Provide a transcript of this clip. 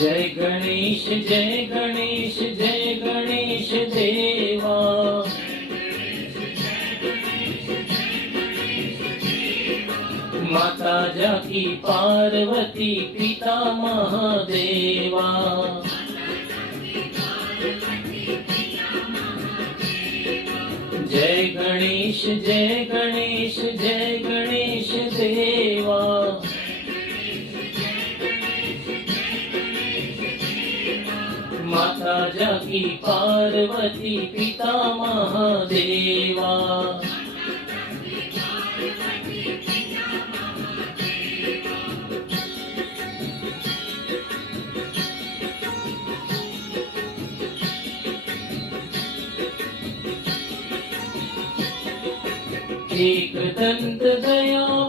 जय गणेश जय गणेश जय गणेश देवा। माता जाकी पार्वती पिता महादेवा। जय गणेश जय गणेश जय गणेश देवा। माता जाकी पार्वती पिता महादेवा। एक दंत दयाल